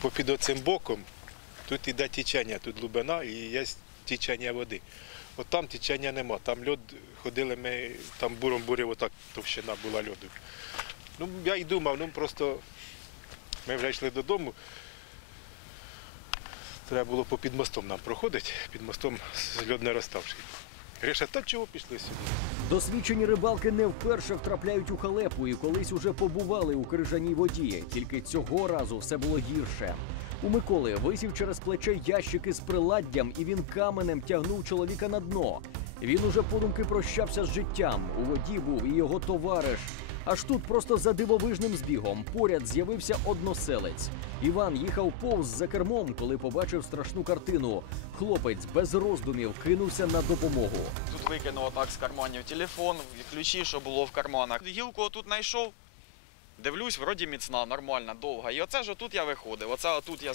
попід оцим боком тут іде тічення, тут глибина і є тічення води. От там тічення нема, там льод ходили ми, там буром бурив, отак товщина була льоду. Ну, я й думав, ну просто ми вже йшли додому. Треба було попід мостом нам проходити, під мостом льод не розставший. Гриша, та чого пішли сюди? Досвідчені рибалки не вперше втрапляють у халепу і колись уже побували у крижаній воді. Тільки цього разу все було гірше. У Миколи висів через плече ящик із приладдям, і він каменем тягнув чоловіка на дно. Він уже подумки прощався з життям. У воді був і його товариш. Аж тут просто за дивовижним збігом поряд з'явився односелець. Іван їхав повз за кермом, коли побачив страшну картину. Хлопець без роздумів кинувся на допомогу. Тут викинув отак з карманів телефон, ключі, що було в карманах. Гілку отут знайшов. Дивлюсь, вроді міцна, нормальна, довга. І оце ж отут я виходив. Оце отут я.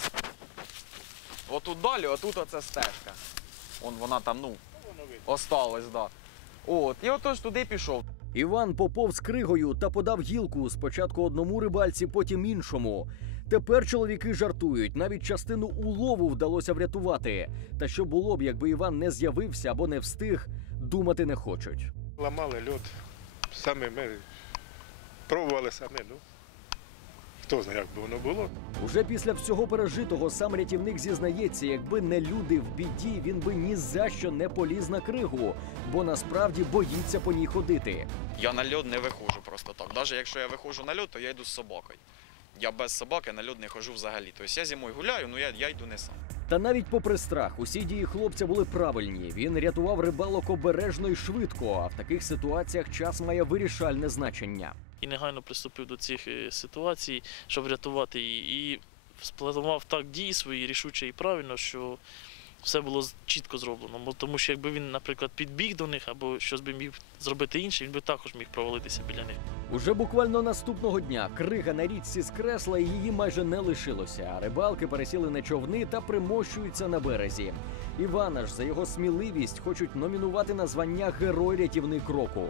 Отут далі, отут оце стежка. Вон вона там, ну, осталась, да. От, і отож туди пішов. Іван попов з кригою та подав гілку спочатку одному рибальці, потім іншому. Тепер чоловіки жартують, навіть частину улову вдалося врятувати. Та що було б, якби Іван не з'явився або не встиг, думати не хочуть. Ламали льод. Самі ми пробували самі, ну. Хто знає, як би воно було. Уже після всього пережитого сам рятівник зізнається, якби не люди в біді, він би ні за що не поліз на кригу, бо насправді боїться по ній ходити. Я на льод не виходжу просто так. Навіть якщо я виходжу на льод, то я йду з собакою. Я без собаки на льод не ходжу взагалі. Тобто я зимою гуляю, ну я, я йду не сам. Та навіть попри страх, усі дії хлопця були правильні. Він рятував рибалок обережно і швидко. А в таких ситуаціях час має вирішальне значення. І негайно приступив до цих е, ситуацій, щоб врятувати її. І спланував так дії свої рішуче і правильно, що все було чітко зроблено. Бо тому що якби він, наприклад, підбіг до них або щось би міг зробити інше, він би також міг провалитися біля них. Уже буквально наступного дня крига на річці скресла і її майже не лишилося. А рибалки пересіли на човни та примощуються на березі. Івана ж за його сміливість хочуть номінувати на звання Герой рятівник року.